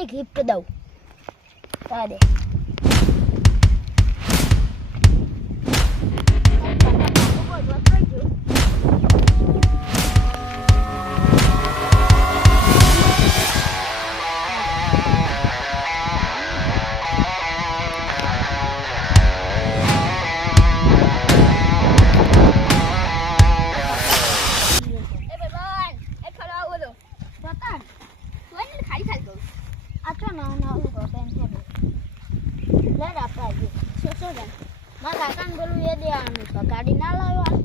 ની ગિફ્ટ દઉં તારે ગાડી ના લાવ્યો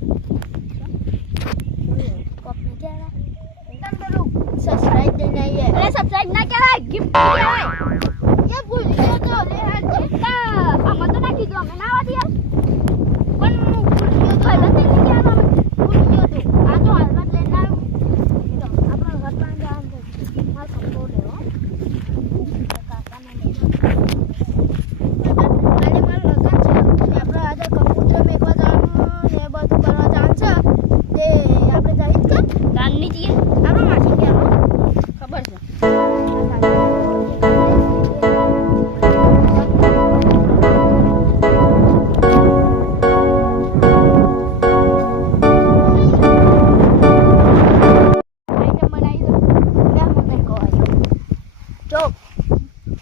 સબસ્ક્રાઇબ દઈને આવીએ અરે સબસ્ક્રાઇબ ના કહેવાય ગિફ્ટ કહેવાય એ ભૂલી ગયો તો લે આ જીતા આમાં તો નાખી દો અમે ના આવતી યાર પણ ભૂલી ગયો તો એટલે તે કે ભૂલી ગયો તો આ તો હાલમાં લઈને આવ્યો આપણો ઘર પાસે જવાનું છે માર કંપો લેવો કાકા ને લઈ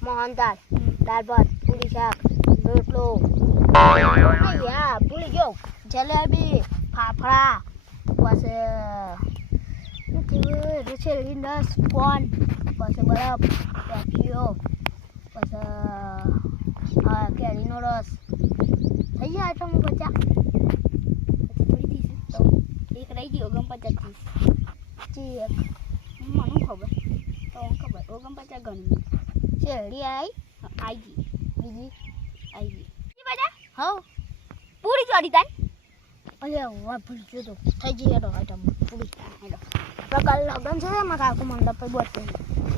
મોહનદાળ દાળ ભાત પૂરી શાક રોટલો યા ભૂલી ગયો જલેબી ફાફડા પછી રસેલી રસ કોન પછી બરફ પેટીઓ પછી કેરીનો રસ થઈ ગયા આઈટમ બધા એક રહી ગયો ઓગણપચાસ ચીક મને ખબર તો ખબર 49 ગણી શેરડી આવી ગઈ બીજી આવી ગઈ બધા હા પૂરી ચોરી તાન અરે વાહ ભૂલી ગયો તો થઈ ગઈ હેડો આઈટમ પૂરી હેડો પ્રકાર લગન છે માં કાકુ મંડપ પર બોટ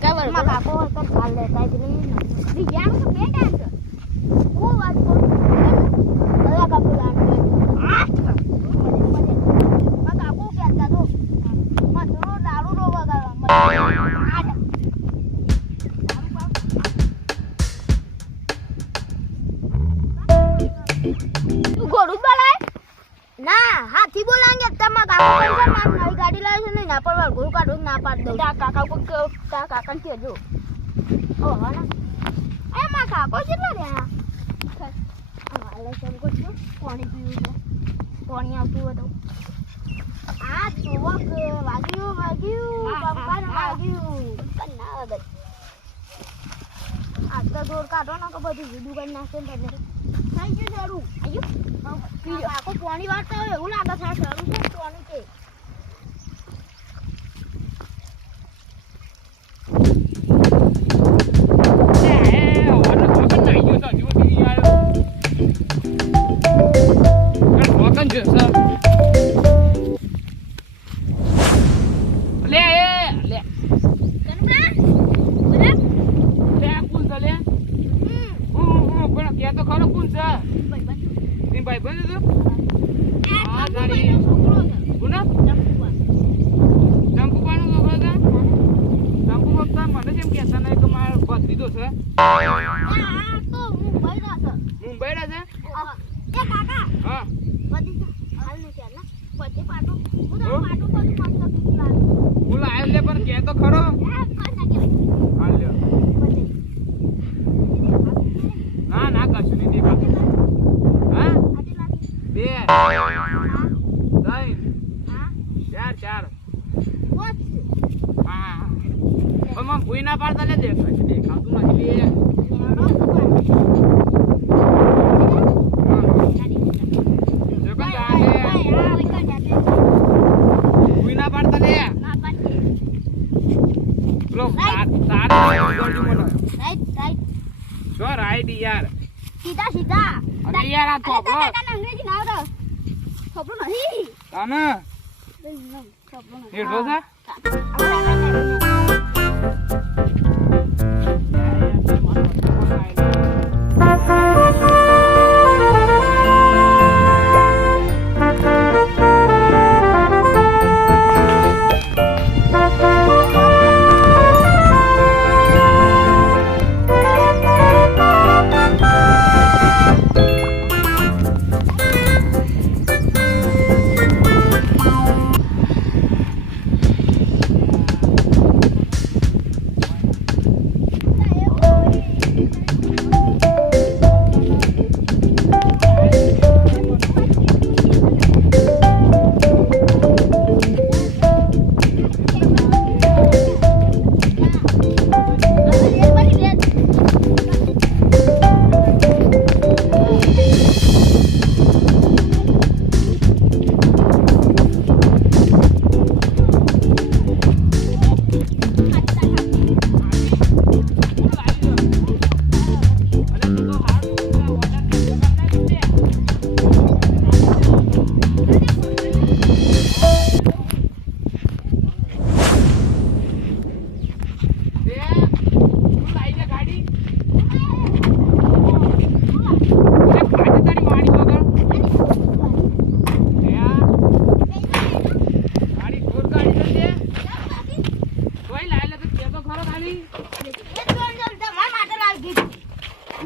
કાવર માં કાકો પર કાલ લે કાઈ નહીં બી ગયા તો બે ટાઈમ છે કો વાત કો અરે કાકુ લાન માં કાકુ કહેતા તો માં થોડો દારૂ રો વગાડવા તું ગોરું બોલાય ના હાથી બોલાંગે તમાર કાકા પૈસા માર નવી ગાડી લાવી છે ને ના પર ગોરું કાઢો ના પાડ દઉં તા કાકા કો તા કાકા કે જો ઓ હા એ માં કાકો કેટલા રહ્યા આલે સમ કો છો પાણી પીવું છે પાણી આવતું હતું આ જોવા કે વાગ્યું પપ્પાને વાગ્યું ના વાગે આ તો દોર કાઢો ના કે બધું વિડું કરી નાખે ને તમે થઈ ગયું સારું આયુ આખો પાણી વાળતા હોય એવું લાગે છે સારું છે પાણી કે ભાઈ બંધ તો આ ગાડી કોના જંપુ પાનું છોકરો છે જંપુ વખતા મને જેમ કહેતા નહીં કે મારે બસ લીધો છે આ તો મુંબઈ રહે છે એ કાકા હા બધી હાલ ને ચાલ ના બધી પાટો હું તો પાટો બધું મસ્ત લાગે હું લાવ્યો લે પણ કે તો ખરો હાલ લ્યો ના ના કશું નહીં દેખાતું હા બે ચાર હા પણ મને ભૂઈ ના પાડતા લે દેખાતું નથી લે ભૂઈ ના પાડતા લે રાઈટ યાર સીધા અરે યાર આ થોપલો અંગ્રેજી ના આવડે થોપલો નહીં તાને હેઠો છે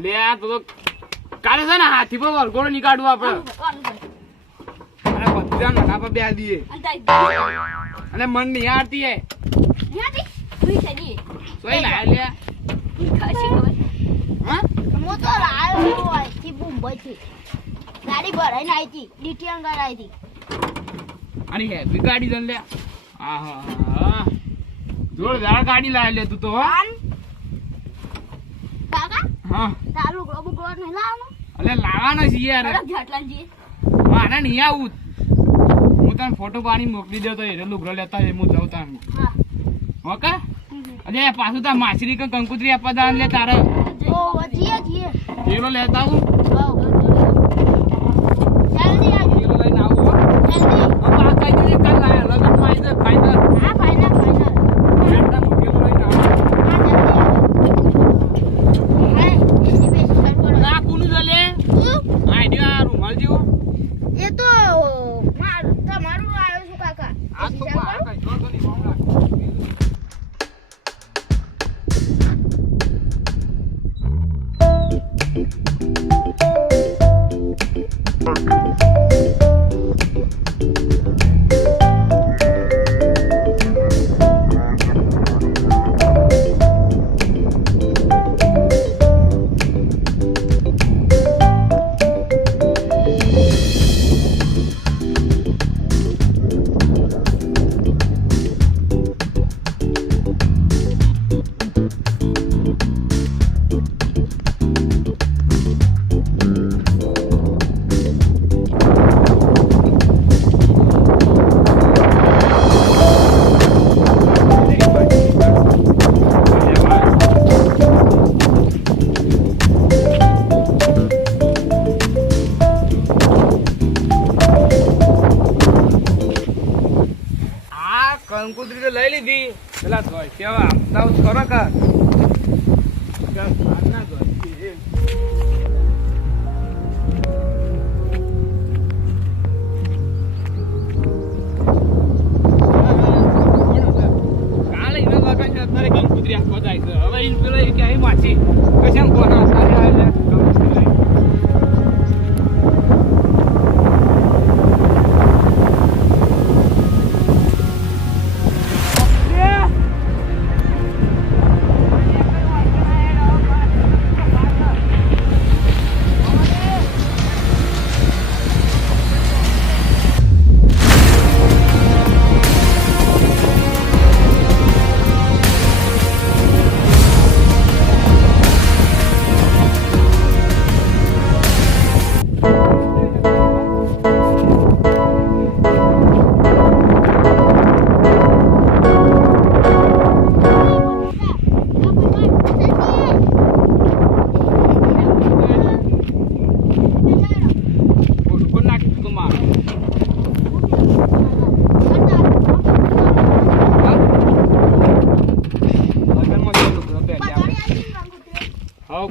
લે આ તો કાલે છે ને હાથી પર વરઘોડો નીકાળવું આપણે અને બધા નાના પર બે દઈએ અને મન નહીં આરતી હે સોય લાય લે હા હું તો લાયો અહીંથી મુંબઈથી ગાડી ભરાઈને આવી હતી ડીટી અંગર આવી હતી અને હે ગાડી જન લે હા હા હા જોરદાર ગાડી લાય લે તું તો હો કાકા હા તારું ગ્લોબ ગ્લોબ નહીં લાવવાનો અલે લાવવાનો છે યાર અરે ઘાટલાજી મારા નહીં આવું હું તને ફોટો પાડી મોકલી દઉં તો એ લુગડો લેતા હું જાઉં તને હા ઓકે અરે પાછું તાર માછલી કે કંકુતરી આપવા દાન લે તારે ઓ જીએ કેલો લેતા આવું જલ્દી આવજો કેલો લઈને આવું હો જલ્દી આ કઈ દે કાલ લાય લગન માં આવી ફાઈનલ હા ફાઈનલ એકદમ કેલો લઈને આવું હા એની બેસી સાઈડ પર ના કોનું જલે આઈડિયા રૂમાલ જેવો એ તો તમારું આવ્યો છું કાકા આ તો આ કઈ જો તો નહીં મામલા કંકુતરી તો લઈ લીધી પેલા ધોઈ કેવા આપતા ખરો કર ના ધોઈ કાલે એને લગન છે અત્યારે કંકુતરી આપવા જાય છે હવે એને પેલો કે અહીં માછી કશામ કોના સારી આવે કંકુતરી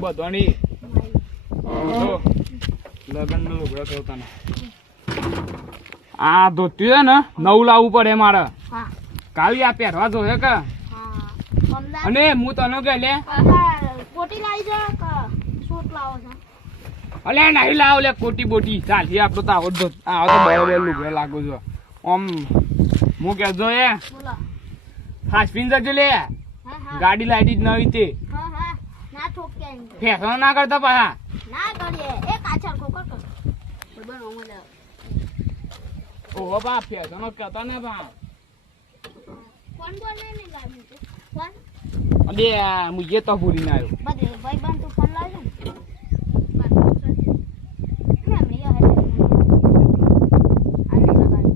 બધાની લગન નો લુગડો તો તને આ ધોતી છે ને નવું લાવવું પડે મારે કાલી આ પહેરવા જો હે કે અને હું તને કે લે કોટી લાવી છે કે સૂટ લાવો છો અલે નહીં લાવ લે કોટી બોટી ચાલી આપણો તો આવો તો બરાબર લુગડો લાગુ છો આમ હું કહેજો એ બોલો હાસપીન જજો લે ગાડી લાવી જ નવી તે ના ઠોકે ફેસનો ના કરતા પાછા ના કરીએ એ કાચર કોકર કર બરાબર ઓમલે ઓહો બાપ ફેસનો કહેતા ને બા ફોન બોલ નહીં ગાડી છે ફોન અલે મુજે તો ભૂલી ના આવ્યો બધે ભાઈ બંધ તું ફોન લાવજો ને મેં યાર આને લગાડી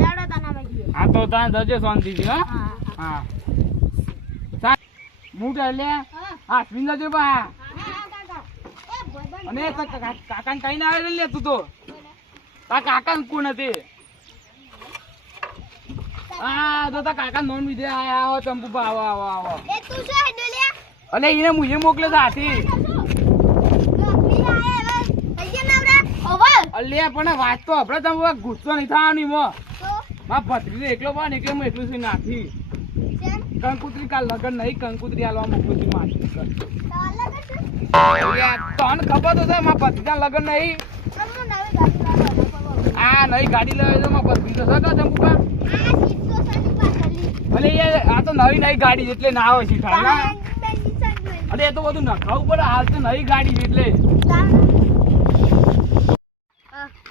લેડો તાના મે ગયો આ તો તાં જજે શાંતિથી હા હા હા હું કે લે હા સ્પિન જજો બા કાકા એ ભાઈ બંધ અને કાકા ને કઈ ના આવે લે તું તો તા કાકા કોણ હતી આ તો તા કાકા નોન વિદે આયા આવો ચંપુબા આવો આવો આવો એ તું શું હેડો લે અલે એને મુજે મોકલે છે હાથી અલે પણ વાત તો આપણે તમે ગુસ્સો નહીં થવાની મો તો માં ભત્રીને એકલો બા ને એકલો હું એકલું છું નાથી કેમ કંકુતરી કાલ લગન નહીં કંકુતરી આલવા મોકલું છું માસી તો અલગ જ છે. તને ખબર તો છે મારા ભત્રીજા લગન નહીં હું નવી ગાડી લાવવાનો આ નવી ગાડી લેવા તો મારા ભત્રીજો છે તો ચંપુબા આ સીટ તો સાની પાછળની ભલે યાર આ તો નવી ગાડી એટલે ના આવે છે ઠાલા બેનની સાઈડ નહીં. અરે એ તો બધું નખાવું પડે હાલ તો નવી ગાડી છે એટલે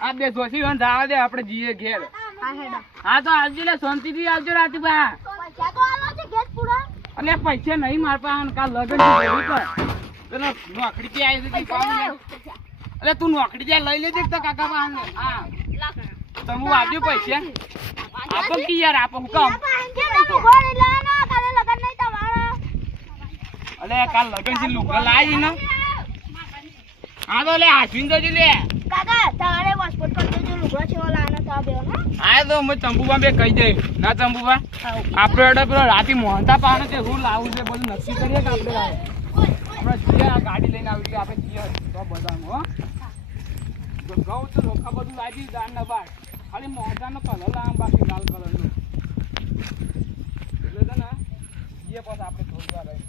આ બે જોશી વન જવા દે આપણે જઈએ ઘેર હા હેડો. હા તો આવજો લે શાંતિથી આવજો રાતીબા પૈસા તો આલો છે ગેસ પૂરા. અને પૈસા નહીં માર પાસે કાલ લગન છે ભેગું કર પેલો નોકરી થી આવી હતી કામ લે અરે તું નોકરી ત્યાં લઈ લેજે તો કાકા પાસે હા તમે આવજો પૈસા આપો કે યાર આપો હું કામ અલે કાલ લગન છે લુગડા લાવી ને હા તો લે હાસવીન જજો લે હા તો હું ચંપુબા બે કહી દે ના ચંપુબા આપણે એટલે પેલો રાતે મોહનતા પાને છે હું લાવું છે બધું નક્કી કરીએ કે આપણે લાવે આપણે જઈએ આ ગાડી લઈને આવી એટલે આપણે જઈએ તો બધામાં હો તો ઘઉં તો લોખા બધું લાવી દાળ ના બાર ખાલી મોહનતાનો કલર લાવ બાકી લાલ કલરનો એટલે છે ને એ પછી આપણે થોડી વાર રહી